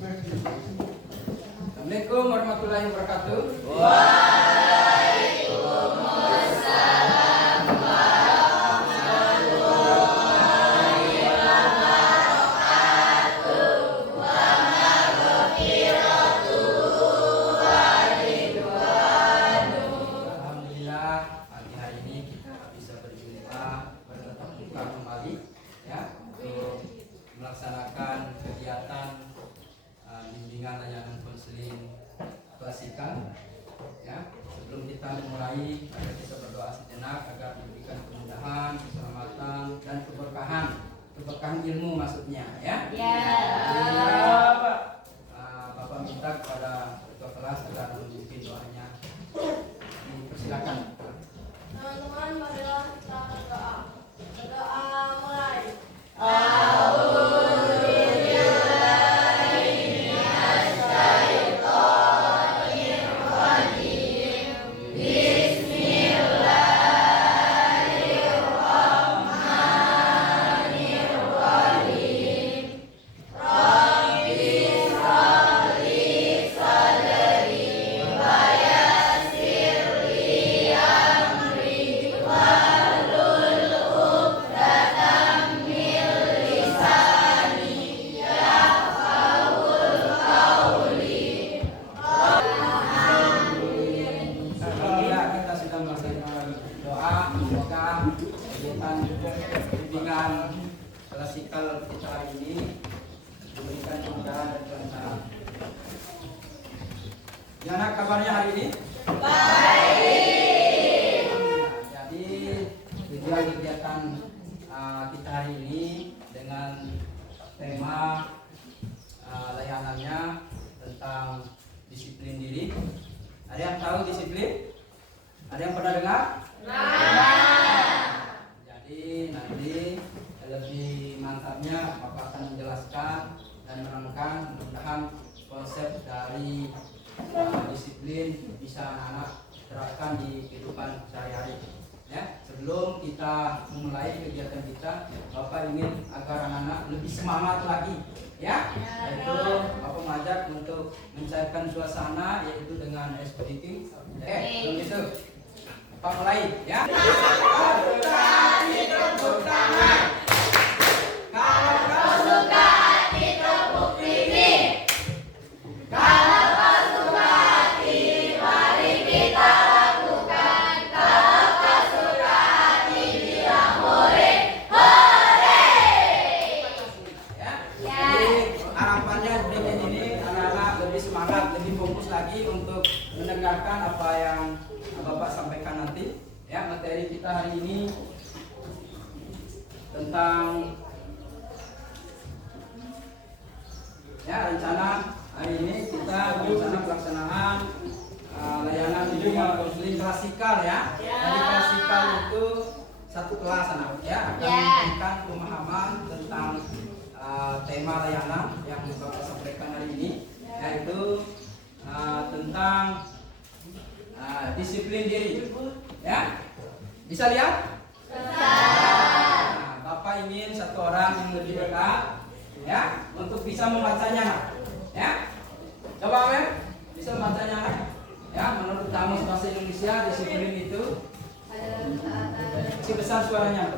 Assalamualaikum warahmatullahi wabarakatuh. Melaksanakan kegiatan bimbingan layanan konseling klasikal. Ya, sebelum kita memulai, mari kita berdoa sejenak agar diberikan kemudahan, keselamatan, dan keberkahan, keberkahan ilmu maksudnya, ya. Bapak minta kepada ketua kelas agar memimpin doanya. Dipersilakan. Teman-teman, marilah kita berdoa. Berdoa mulai. Bimbingan klasikal kita hari ini diberikan kemudahan dan kelancaran. Gimana kabarnya hari ini? Baik. Jadi tujuan kegiatan kita hari ini dengan tema layanannya tentang disiplin diri. Ada yang tahu disiplin? Ada yang pernah dengar? Jadi nanti lebih mantapnya Bapak akan menjelaskan dan menerangkan mudah-mudahan konsep dari disiplin bisa anak-anak terapkan di kehidupan sehari-hari. Ya, sebelum kita memulai kegiatan kita, Bapak ingin agar anak-anak lebih semangat lagi, ya. Yaitu Bapak mengajak untuk mencairkan suasana yaitu dengan ice breaking. Begitu. Bapak mulai, ya. Tepuk tangan. Kalau kau suka hati tepuk pipi. Kalau kau suka hati mari kita lakukan. Kalau kau suka hati bilang hore hore. Ya. Jadi harapannya dengan ini anak-anak lebih semangat, lebih fokus lagi untuk mendengarkan apa yang Bapak sampaikan nanti. Ya, materi kita hari ini tentang rencana hari ini kita rencana pelaksanaan layanan bimbingan konseling klasikal, ya. Jadi klasikal itu satu kelas anak, ya, akan memberikan pemahaman tentang tema layanan yang Bapak sampaikan hari ini, yaitu tentang disiplin diri, ya. Bisa lihat? Bapak ingin satu orang yang lebih dekat, ya, untuk bisa membacanya, ya. Coba bisa membacanya, ya. Menurut Kamus Bahasa Indonesia, disiplin itu si besar suaranya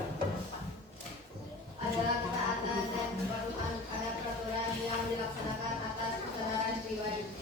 adalah ketaatan dan kepatuhan pada peraturan yang dilaksanakan atas kesadaran pribadi.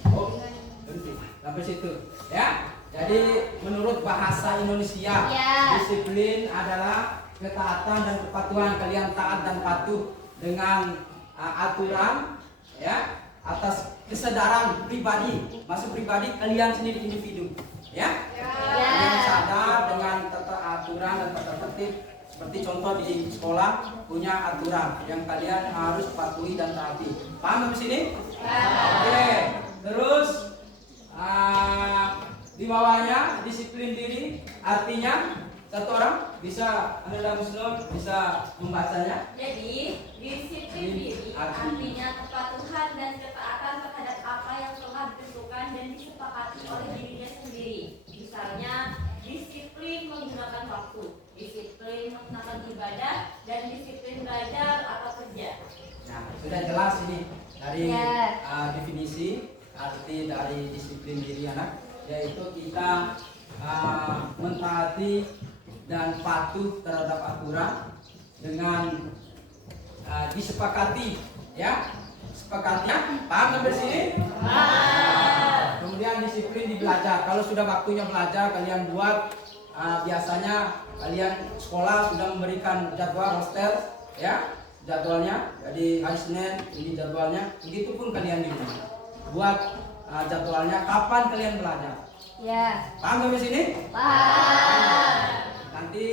Berhenti sampai situ, ya. Jadi menurut bahasa Indonesia, disiplin adalah ketaatan dan kepatuhan. Kalian taat dan patuh dengan aturan, ya, atas kesadaran pribadi. Maksud pribadi kalian sendiri individu, ya. Kalian sadar dengan tata aturan dan tata tertib. Seperti contoh di sekolah punya aturan yang kalian harus patuhi dan taati. Paham sampai sini? Oke. Terus di bawahnya disiplin diri artinya satu orang bisa Anda Muslim bisa membacanya. Jadi disiplin diri artinya kepatuhan dan ketaatan terhadap apa yang telah ditentukan dan disepakati oleh dirinya sendiri. Misalnya disiplin menggunakan waktu, disiplin menggunakan ibadah, dan disiplin belajar atau kerja. Nah, sudah jelas ini. dari definisi arti dari disiplin diri anak, yaitu kita mentaati dan patuh terhadap aturan dengan disepakati, ya, sepakatnya, paham sampai sini? Kemudian disiplin di belajar. Kalau sudah waktunya belajar, kalian buat. Biasanya kalian sekolah sudah memberikan jadwal roster, ya, jadwalnya. Jadi hari Senin ini jadwalnya. Begitupun kalian di rumah buat jadwalnya kapan kalian belajar. Ya. Paham sampai sini? Paham. Nanti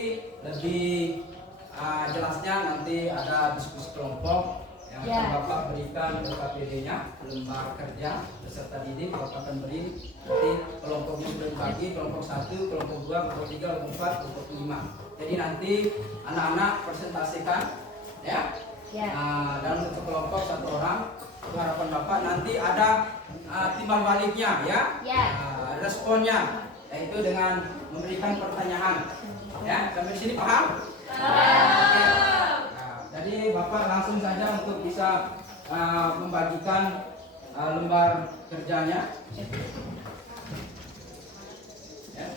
lebih jelasnya nanti ada diskusi kelompok yang akan Bapak berikan LKPD-nya, lembar kerja peserta didik. Bapak akan beri nanti kelompoknya sudah dibagi, kelompok 1, kelompok 2, kelompok 3, kelompok 4, kelompok 5. Jadi nanti anak-anak presentasikan, ya. Dalam satu kelompok 1 orang. Itu harapan Bapak. Nanti ada timbal baliknya, ya. Responnya, yaitu dengan memberikan pertanyaan. Ya, sampai sini paham? Jadi Bapak langsung saja untuk bisa membagikan lembar kerjanya. Ya.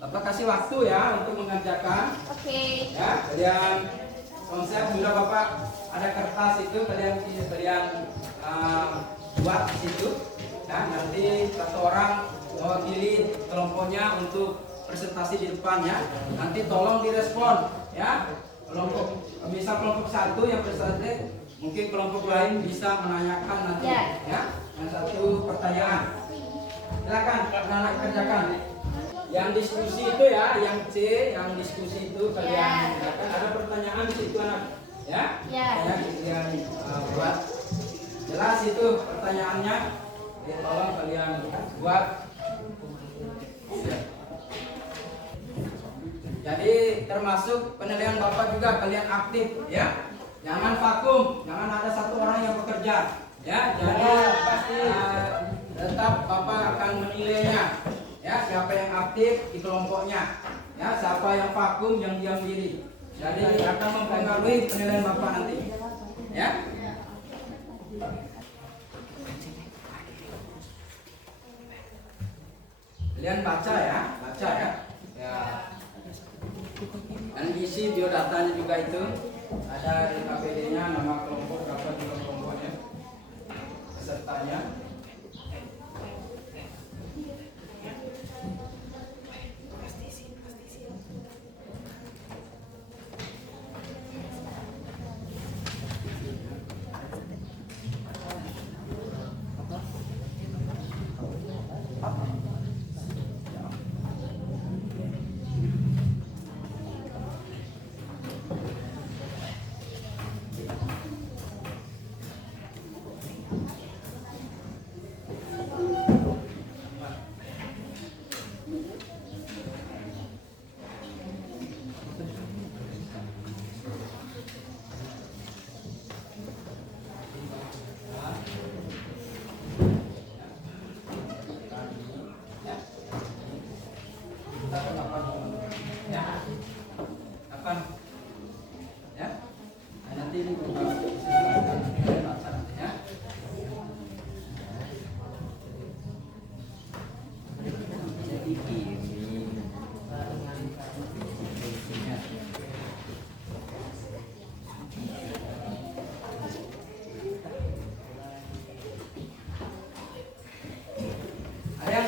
Bapak kasih waktu ya untuk mengerjakan. Oke. Ya, kalian konsep sudah Bapak ada kertas itu kalian buat di situ. Nah, nanti satu orang mewakili kelompoknya untuk presentasi di depannya. Nanti tolong direspon, ya. Bisa kelompok 1 yang presentasi, mungkin kelompok lain bisa menanyakan nanti, ya. Yang satu pertanyaan. Silakan anak-anak kerjakan. Yang diskusi itu ya, yang C, yang diskusi itu kalian silakan. Ada pertanyaan di situ anak, ya. Kalian buat. Jelas itu pertanyaannya. Ya, tolong kalian buat. Jadi termasuk penilaian Bapak juga kalian aktif, ya. Jangan vakum, jangan ada satu orang yang bekerja, ya. Jadi pasti tetap Bapak akan menilainya, ya. Siapa yang aktif di kelompoknya, ya. Siapa yang vakum, yang diam diri. Jadi akan mempengaruhi penilaian Bapak nanti, ya. Kalian baca ya. Dan isi biodatanya juga itu ada LKPD-nya, nama kelompok, berapa juga kelompoknya, pesertanya.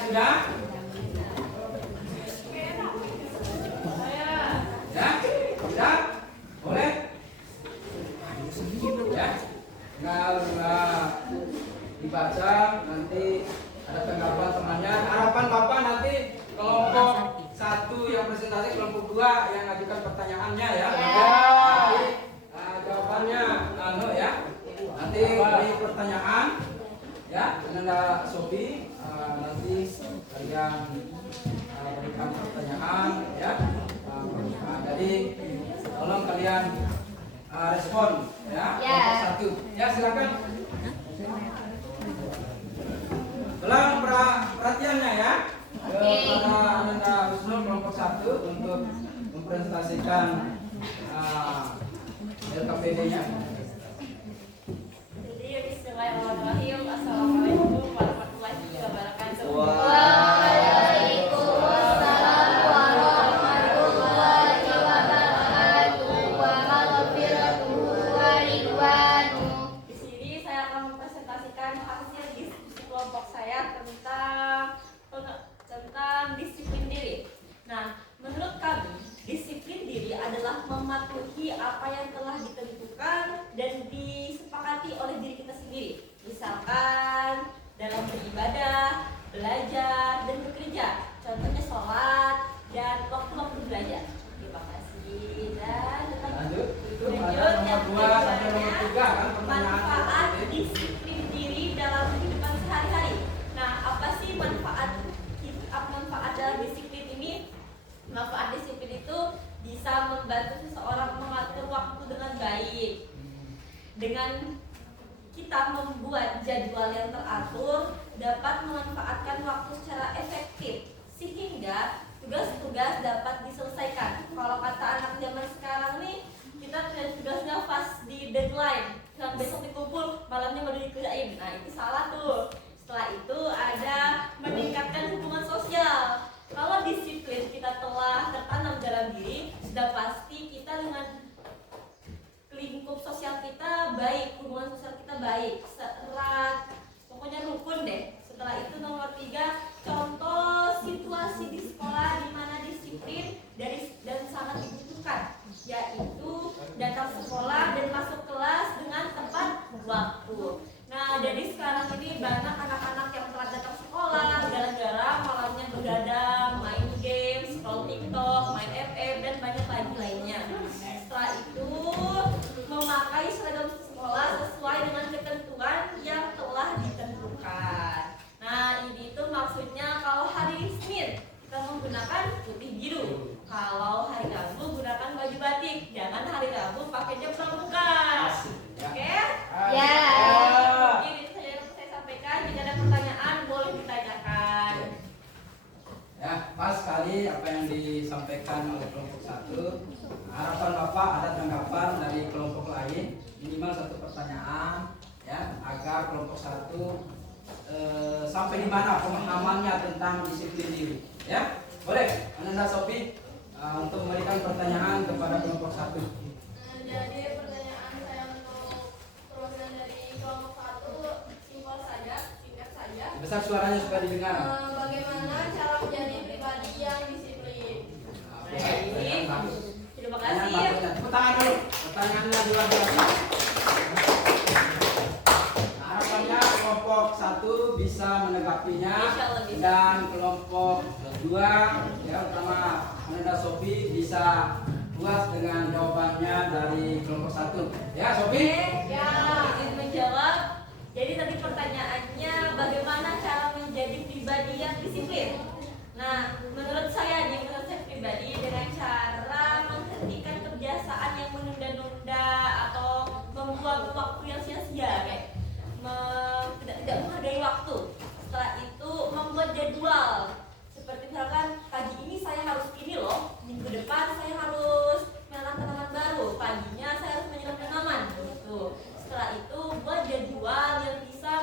Sudah? Ya? Sudah? Boleh? Ya? Tinggal dibaca, nanti ada tanggapan temannya. Harapan Bapak nanti kelompok 1 yang presentasi, kelompok 2 yang ajukan pertanyaannya ya. Nanti jawabannya ya. Nanti beri pertanyaan ya, Nanda Sofi. Nanti kalian berikan pertanyaan ya. Jadi tolong kalian respon ya. Kelompok 1 ya, silakan. Tolong perhatiannya ya. Kepada Ananda Wisnu kelompok 1 untuk mempresentasikan LKPD-nya. Jadi bismillahirrahmanirrahim. Assalamualaikum warahmatullahi wabarakatuh. Waalaikumsalam warahmatullahi wabarakatuh. Wa maghfiratuhu wa ridwanuh. Di sini saya akan mempresentasikan hasil diskusi kelompok saya tentang disiplin diri. Nah, menurut kami, disiplin diri adalah mematuhi apa yang telah ditentukan dan disepakati oleh diri kita sendiri. Misalkan dalam beribadah, belajar, dan bekerja. Contohnya sholat dan waktu-waktu belajar. Terima kasih. Dan Lanjut. Itu ada yang nomor 2 sampai nomor 3 kan manfaat pertanyaan. disiplin diri dalam kehidupan sehari-hari. Nah, apa sih manfaat dalam disiplin ini? Manfaat disiplin itu bisa membantu seseorang mengatur waktu dengan baik. Dengan kita membuat jadwal yang teratur, dapat memanfaatkan waktu secara efektif sehingga tugas-tugas dapat diselesaikan. Kalau kata anak zaman sekarang nih, kita tugasnya pas di deadline, dan besok dikumpul, malamnya baru dikerjain. Nah, itu salah tuh. Setelah itu ada meningkatkan hubungan sosial. Kalau disiplin kita telah tertanam dalam diri, sudah pasti kita dengan lingkup sosial kita baik, hubungan sosial kita baik, erat, pokoknya rukun deh. Setelah itu nomor 3, contoh situasi di sekolah di mana disiplin dan sangat dibutuhkan, yaitu datang sekolah dan masuk kelas dengan tepat waktu. Nah, jadi sekarang ini banyak anak-anak yang telat datang sekolah gara-gara malamnya begadang, main game, scroll TikTok, main FF, dan banyak lagi lainnya. Setelah itu memakai seragam sekolah sesuai dengan ketentuan yang telah ditentukan. Nah, ini itu maksudnya kalau hari Senin kita menggunakan putih biru. Kalau hari Rabu gunakan baju batik. Jangan hari Rabu pakainya pramuka. Oke? Ya. Mungkin itu saja yang saya sampaikan. Jika ada pertanyaan boleh ditanyakan. Ya, pas sekali apa yang disampaikan oleh kelompok 1. Harapan Bapak ada tanggapan dari kelompok lain, minimal 1 pertanyaan, ya, agar kelompok 1 sampai di mana pemahamannya tentang disiplin diri. Ya, boleh, Ananda Sofi untuk memberikan pertanyaan kepada kelompok 1. Jadi pertanyaan saya untuk perwakilan dari kelompok 1 simpel saja, singkat saja. Besar suaranya supaya didengar. Bagaimana cara menjadi pribadi yang disiplin? Baik. Terima kasih. Tepuk tangan dulu. Pertanyaannya luar biasa. Harapannya kelompok 1 bisa menanggapinya dan kelompok 2 ya utama Ananda Sofi bisa puas dengan jawabannya dari kelompok 1. Ya, Sofi? Ya, izin menjawab. Jadi tadi pertanyaannya bagaimana cara menjadi pribadi yang disiplin? Nah, menurut saya pribadi dengan cara menghentikan kebiasaan yang menunda-nunda atau membuang waktu yang sia-sia, kayak tidak menghargai waktu. Setelah itu membuat jadwal. Seperti misalkan pagi ini saya harus ini loh, minggu depan saya harus menanam tanaman baru, paginya saya harus menyiram tanaman gitu. Setelah itu buat jadwal yang bisa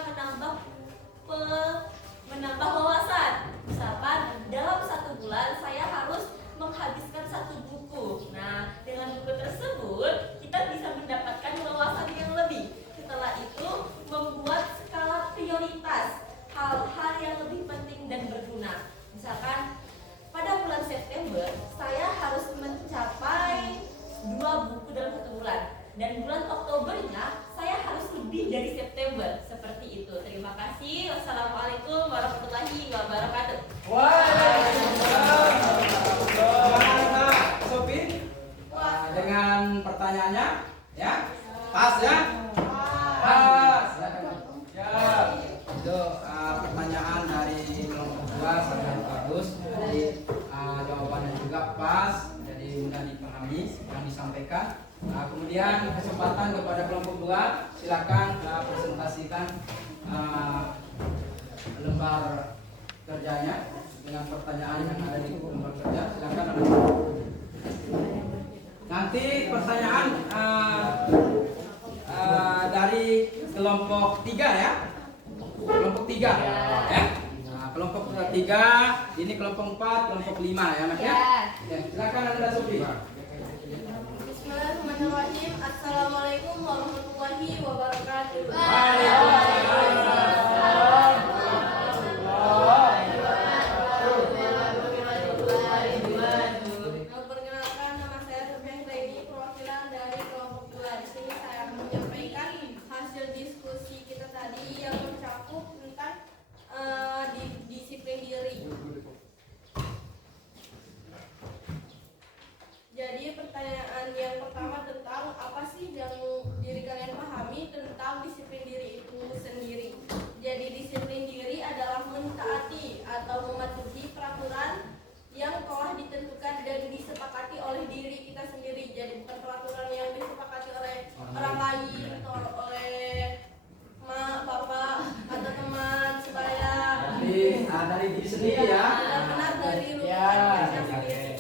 menambah wawasan. Misalkan dalam 1 bulan saya harus menghabiskan 1 buku. Nah, dengan buku tersebut kita bisa mendapatkan wawasan yang lebih. Setelah itu membuat skala prioritas hal-hal yang lebih penting dan berguna. Misalkan pada bulan September saya harus mencapai 2 buku dalam 1 bulan, dan bulan Oktobernya saya harus lebih dari September. Seperti itu. Terima kasih. Wassalamualaikum warahmatullahi wabarakatuh. Waalaikumsalam. Sofi dengan pertanyaannya, ya, pas ya? Pas. Ya, itu pertanyaan dari kelompok 2 sangat bagus. Jadi jawabannya juga pas, jadi mudah dipahami yang disampaikan. Kemudian kesempatan kepada kelompok 2, silakan presentasikan lembar kerjanya dengan pertanyaan yang ada di lembar kerja. Silakan. pertanyaan dari kelompok 3 ya. Kelompok 3 ya. Nah, kelompok 3 ini kelompok 4, kelompok 5 ya Mas ya. Ya, silakan Anda Sofi. Bismillahirrahmanirrahim. Assalamualaikum warahmatullahi wabarakatuh. Perkenalkan, nama saya Sofian Reni, perwakilan dari kelompok 2. Di sini saya akan menyampaikan hasil diskusi kita tadi yang mencakup tentang disiplin diri. Jadi pertanyaan yang pertama tentang apa sih yang diri kalian pahami tentang disiplin diri itu sendiri. Jadi disiplin diri adalah mentaati atau mematuhi peraturan yang telah ditentukan dan disepakati oleh diri kita sendiri. Jadi bukan peraturan yang disepakati oleh orang lain atau oleh mak, bapak atau teman sebaya. Dari diri sendiri ya. Benar-benar dari lingkungan kita sendiri.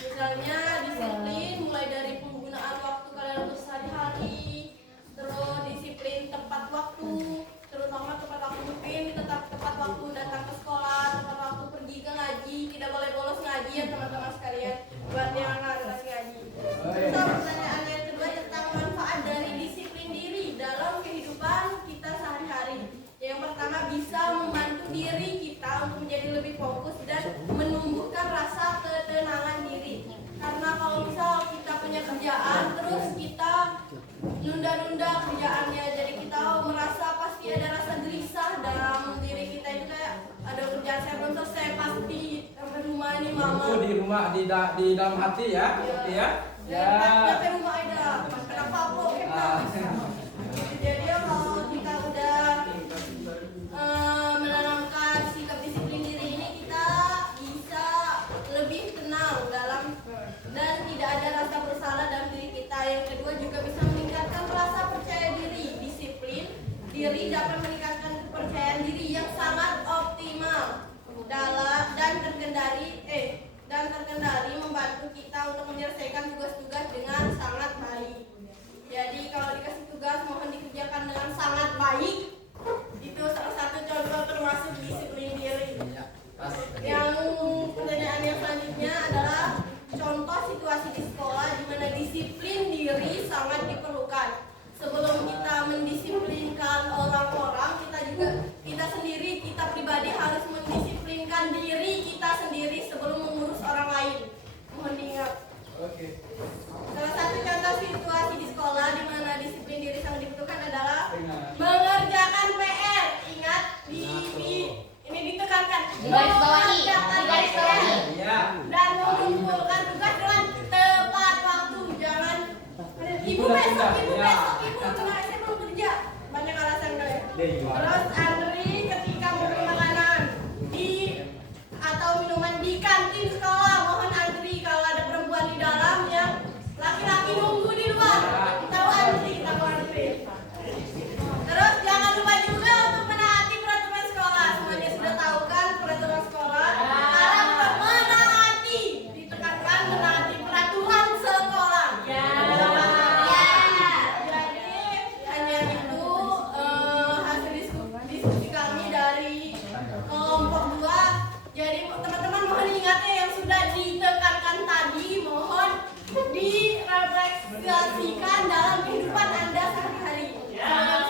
Misalnya disiplin mulai dari penggunaan waktu kalian untuk sehari-hari, terus disiplin tepat waktu, terutama tepat waktu mungkin tetap tepat waktu datang ke sekolah, tepat waktu pergi ke ngaji, tidak boleh bolos ngaji ya teman-teman sekalian, buat yang nggak ngaji. Terus pertanyaan yang kedua tentang manfaat dari disiplin diri dalam kehidupan kita sehari-hari. Yang pertama bisa membantu diri kita untuk menjadi lebih fokus dan menumbuhkan rasa ketenangan diri. Karena kalau misal kita punya kerjaan terus kita nunda-nunda kerjaannya, jadi kita merasa pasti ada rasa gelisah dalam diri kita itu kayak ada kerjaan saya belum selesai pasti sampai rumah nih mama. Itu di rumah di dalam hati ya. Ya. Ya. Sampai rumah ada. Kenapa kok kita? Jadi kalau kita udah menanamkan sikap disiplin diri ini, kita bisa lebih tenang dan tidak ada rasa bersalah dalam diri kita. Yang kedua juga bisa meningkatkan rasa percaya diri. Disiplin diri dapat meningkatkan kepercayaan diri yang sangat optimal dan terkendali membantu kita untuk menyelesaikan tugas-tugas dengan sangat baik. Jadi kalau dikasih tugas mohon dikerjakan dengan sangat baik. Itu salah satu contoh termasuk disiplin diri. Yang pertanyaan yang selanjutnya adalah contoh situasi di sekolah di mana disiplin diri sangat diperlukan. Sebelum kita mendisiplinkan orang-orang, kita sendiri, kita pribadi harus mendisiplinkan diri kita sendiri sebelum mengurus orang lain. Mohon diingat. Salah satu contoh situasi di sekolah di mana disiplin diri sangat dibutuhkan adalah mengerjakan PR. Ingat ini ditekankan. Mengerjakan PR dan mengumpulkan tugas dengan tepat waktu. Jangan ibu besok, saya belum kerja. Banyak alasan kalian. Terus antri ketika membeli makanan atau minuman di kantin sekolah, mohon antri. Kalau ada perempuan di dalam yang laki-laki nunggu di luar, kita antri. Terus jangan lupa juga untuk menaati peraturan sekolah. Semuanya sudah tahu kan peraturan sekolah. Sekarang menaati, ditekankan menaati peraturan sekolah. Jadi hanya itu hasil diskusi kami dari kelompok 2. Jadi teman-teman mohon ingat yang sudah ditekankan tadi, mohon direfleksikan dalam kehidupan Anda sehari-hari.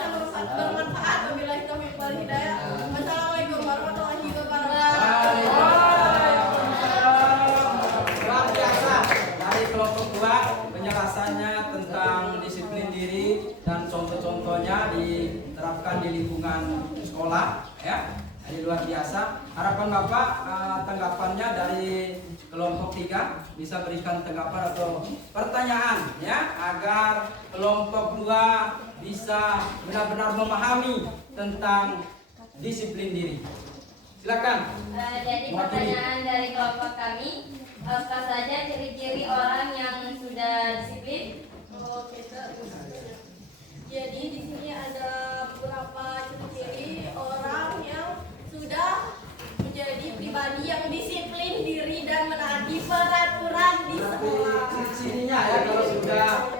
Semoga bisa bermanfaat. Wabillahi taufiq wal hidayah. Wassalamualaikum warahmatullahi wabarakatuh. Luar biasa dari kelompok 2 penjelasannya tentang disiplin diri dan contoh-contohnya diterapkan di lingkungan sekolah ya. Ini luar biasa. Harapan Bapak tanggapannya dari kelompok 3 bisa berikan tanggapan atau pertanyaan ya agar kelompok 2 bisa benar-benar memahami tentang disiplin diri. Silakan. Jadi pertanyaan dari kelompok kami, apa saja ciri-ciri orang yang sudah disiplin? Jadi di sini ada beberapa ciri-ciri orang yang sudah menjadi pribadi yang disiplin diri dan menaati peraturan di sekolah. Ciri-cirinya ya kalau sudah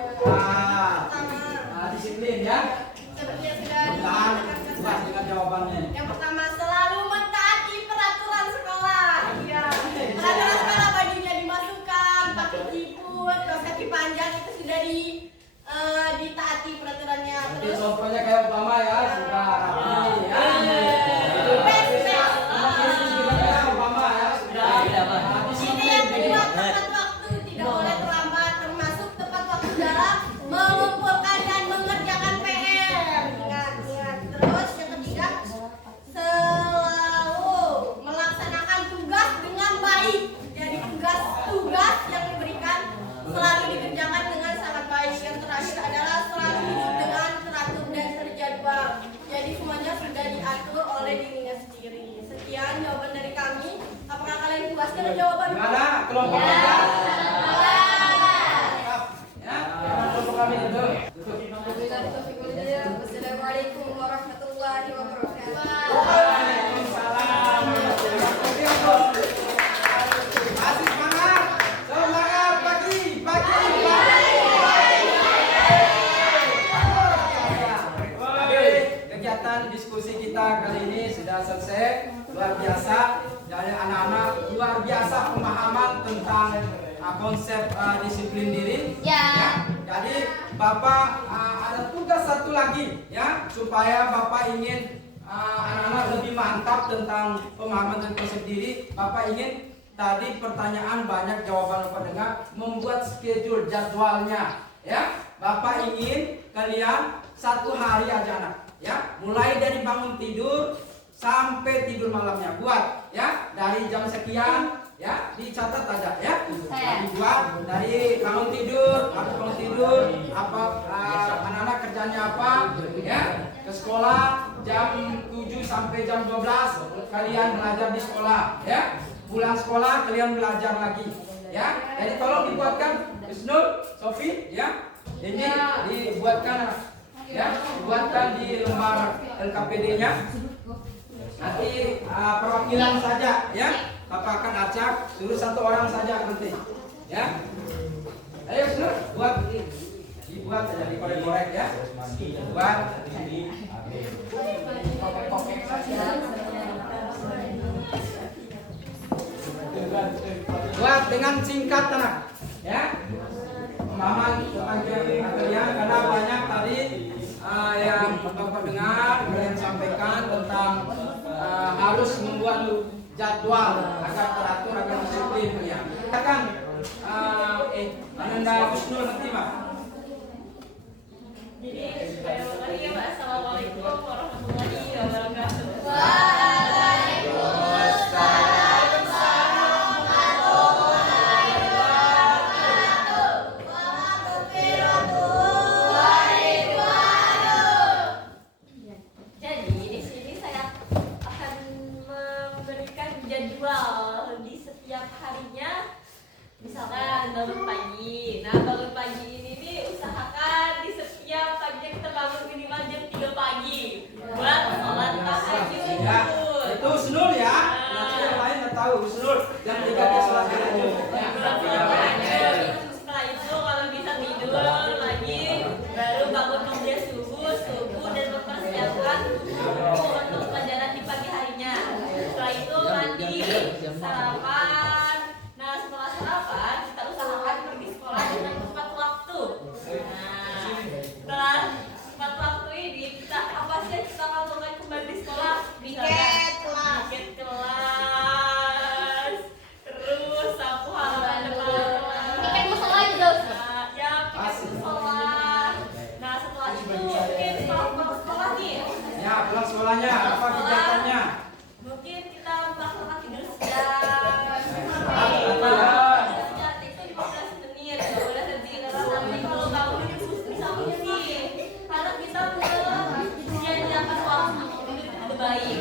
Bagaimana jawaban? Gimana kelompok Ya. kita? Salah. Ya, kelompok kami itu. Wassalamualaikum warahmatullahi wabarakatuh. Waalaikumsalam warahmatullahi wabarakatuh. Masih semangat? Semangat pagi. Oke, kegiatan diskusi kita kali ini sudah selesai. Luar biasa dari anak-anak, luar biasa pemahaman tentang konsep disiplin diri. Ya. Jadi Bapak ada tugas satu lagi ya, supaya Bapak ingin anak-anak lebih mantap tentang pemahaman dan konsep diri. Bapak ingin tadi pertanyaan banyak jawaban Bapak dengar, membuat schedule jadwalnya ya. Bapak ingin kalian satu hari aja anak ya, mulai dari bangun tidur sampai tidur malamnya buat ya, dari jam sekian ya, dicatat aja ya. Dibuat dari bangun tidur, habis bangun tidur apa, anak-anak kerjanya apa ya, ke sekolah jam 7 sampai jam 12 kalian belajar di sekolah ya, pulang sekolah kalian belajar lagi ya. Jadi tolong dibuatkan Wisnu, Sofi ya, ini dibuatkan ya, dibuatkan di lembar LKPD-nya. Nanti perwakilan saja ya, Bapak akan acak, suruh satu orang saja nanti ya. Ayo Wisnu, buat dibuat saja, dikorek-korek ya, buat kopek-kopek saja, buat dengan singkat anak ya, pemahaman tentang kalian, karena banyak tadi yang Bapak dengar kalian sampaikan tentang harus membuat jadwal agar teratur, agar disiplin ya. Katakan Ananda Wisnu nanti Pak. Jadi saya ulangi ya Pak. Assalamualaikum warahmatullahi wabarakatuh. Jadi di sini saya akan memberikan jadwal di setiap harinya. Misalkan bangun pagi. Nah, bangun pagi ini nih usahakan di setiap pagi kita bangun minimal jam 3 pagi buat sholat tahajud. Ya, itu Wisnu ya. Nanti yang lain nggak tahu Wisnu jam 3 dia sholat tahajud. Ya, Buat sholat tahajud. Setelah itu kalau bisa tidur lagi, baru bangun kerja subuh dan mempersiapkan untuk pelajaran di pagi harinya. Setelah itu mandi, sarapan. Nah, setelah sarapan kita usahakan pergi sekolah dengan tepat waktu. Nah, setelah tepat waktu ini kita apa sih yang kita lakukan kembali di sekolah? Piket kelas. Piket kelas. Terus sapu halaman depan kelas. Piket musola juga. Nah, ya piket musola. Nah, setelah itu mungkin setelah pulang sekolah nih. ya pulang sekolahnya apa kegiatannya? Mungkin kita melakukan tidur siang. Itu 15 menit, nggak boleh lebih. Nanti kalau bangun bisa pusing. Karena kita menyanyiakan waktu itu baik.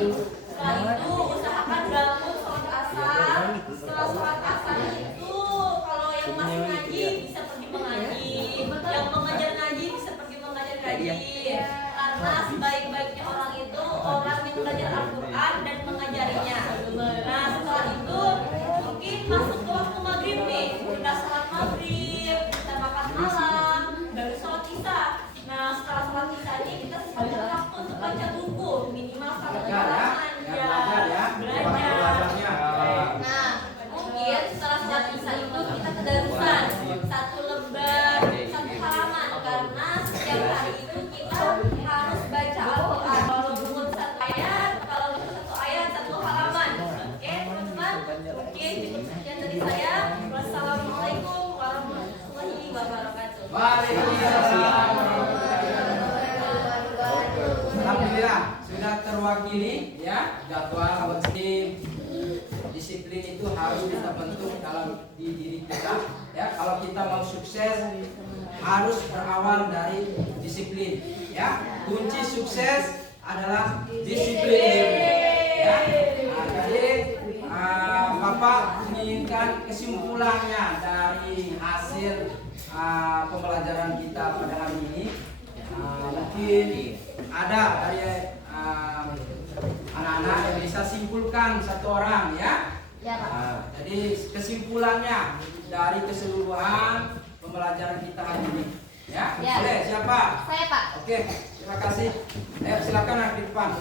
Setelah itu usahakan bangun sholat asar. Setelah sholat asar itu kalau yang masih ngaji bisa pergi mengaji, yang mengajar ngaji bisa pergi mengajar ngaji. Karena sebaik-baiknya orang itu orang yang belajar Al-Quran dan mengajarinya. Nah, setelah itu mungkin masuk ke waktu maghrib nih, kita sholat maghrib, kita makan malam, baru sholat isya. Nah, setelah sholat isya ini kita punya waktu untuk baca buku minimal 1 halaman. Belajarnya. Nah, mungkin setelah sholat isya itu kita kedarusan 1 lembar 1 halaman, karena setiap hari itu kita harus baca Al-Quran. Kalau belum 1 ayat, kalau belum 1 ayat 1 halaman. Oke teman-teman, mungkin cukup sekian dari saya. Wassalamualaikum warahmatullahi wabarakatuh. Waalaikumsalam. Alhamdulillah sudah terwakili ya jadwal disiplin itu harus kita bentuk dalam diri kita ya. Kalau kita mau sukses harus berawal dari disiplin ya. Kunci sukses adalah disiplin ya. Nah, jadi Bapak menginginkan kesimpulannya dari hasil pembelajaran kita pada hari ini. Mungkin ada dari anak-anak yang bisa simpulkan satu orang ya. Ya, Pak. Jadi kesimpulannya dari keseluruhan pembelajaran kita hari ini ya. Ya. Boleh siapa? Saya, Pak. Oke, terima kasih. Ayo silakan anak di depan.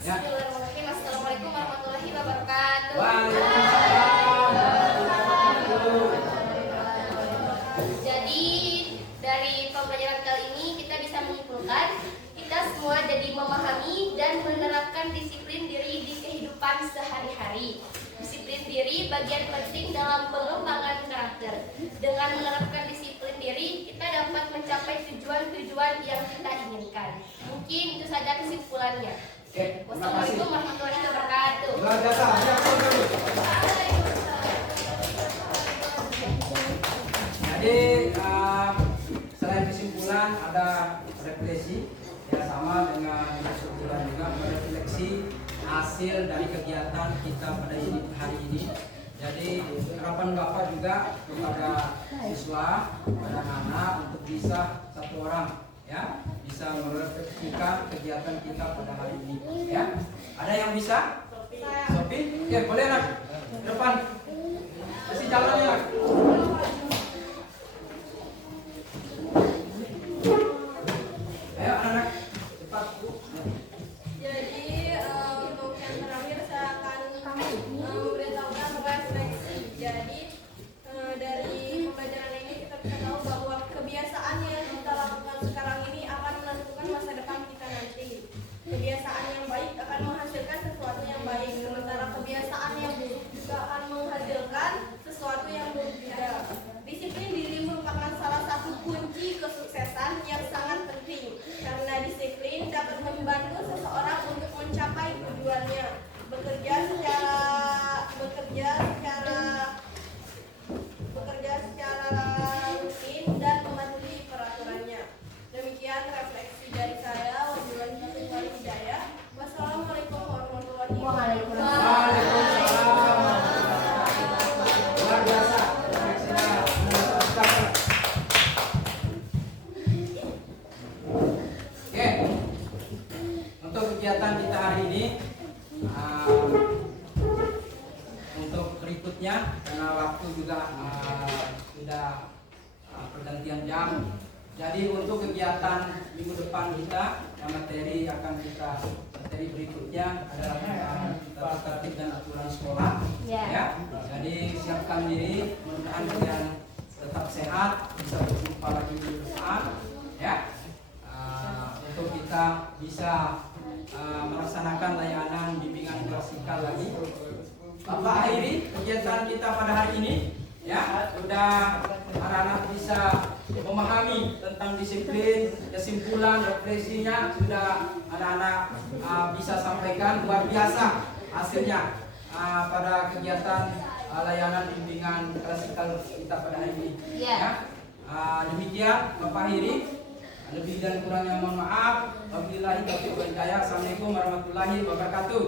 Ya. Bismillahirrahmanirrahim. Assalamualaikum warahmatullahi wabarakatuh. Jadi dari pembelajaran kali ini kita bisa menyimpulkan kita semua jadi memahami dan menerapkan disiplin diri di kehidupan sehari-hari. Disiplin diri bagian penting dalam pengembangan karakter. Dengan menerapkan disiplin diri, kita dapat mencapai tujuan-tujuan yang kita inginkan. Mungkin itu saja kesimpulannya. Oke, terima kasih. Wassalamualaikum warahmatullahi wabarakatuh. Luar biasa. Jadi selain kesimpulan ada refleksi ya, sama dengan kesimpulan juga merefleksi hasil dari kegiatan kita pada hari ini. Jadi harapan Bapak juga kepada siswa, kepada anak untuk bisa satu orang ya bisa merefleksikan kegiatan kita pada hari ini ya. Ada yang bisa? Sophie? Oke, boleh nak ke depan. Kasih jalannya nak. Ayo anak-anak cepat. Jadi untuk yang terakhir saya akan memberitahukan refleksi. Jadi dari pembelajaran ini kita bisa tahu bahwa kebiasaan yang kita lakukan sekarang ini akan menentukan masa depan kita nanti. Kebiasaan yang baik akan menghasilkan sesuatu yang baik, sementara kebiasaan yang buruk juga akan menghasilkan sesuatu yang buruk juga. Disiplin diri merupakan salah satu kunci kesuksesan yang sangat penting, karena disiplin dapat membantu seseorang untuk mencapai tujuannya, bekerja secara rutin dan mematuhi peraturannya. Demikian refleksi dari saya. Wabillahi taufiq wal hidayah. Wassalamualaikum warahmatullahi wabarakatuh. Waalaikumsalam. Luar biasa. Refleksinya. Oke. Untuk kegiatan kita hari ini untuk berikutnya karena waktu juga sudah pergantian jam. Jadi untuk kegiatan minggu depan kita yang materi berikutnya adalah tata tertib dan aturan sekolah. Ya. Jadi siapkan diri, mudah-mudahan kalian tetap sehat, bisa berjumpa lagi minggu depan. Ya. Untuk kita bisa melaksanakan layanan bimbingan klasikal lagi. Bapak akhiri kegiatan kita pada hari ini. Ya, sudah anak-anak bisa memahami tentang disiplin, kesimpulan, refleksinya sudah anak-anak bisa sampaikan. Luar biasa hasilnya pada kegiatan layanan bimbingan klasikal kita pada hari ini. Ya. Demikian Bapak akhiri. Lebih dan kurangnya mohon maaf. Wabillahi taufiq wal hidayah. Assalamualaikum warahmatullahi wabarakatuh.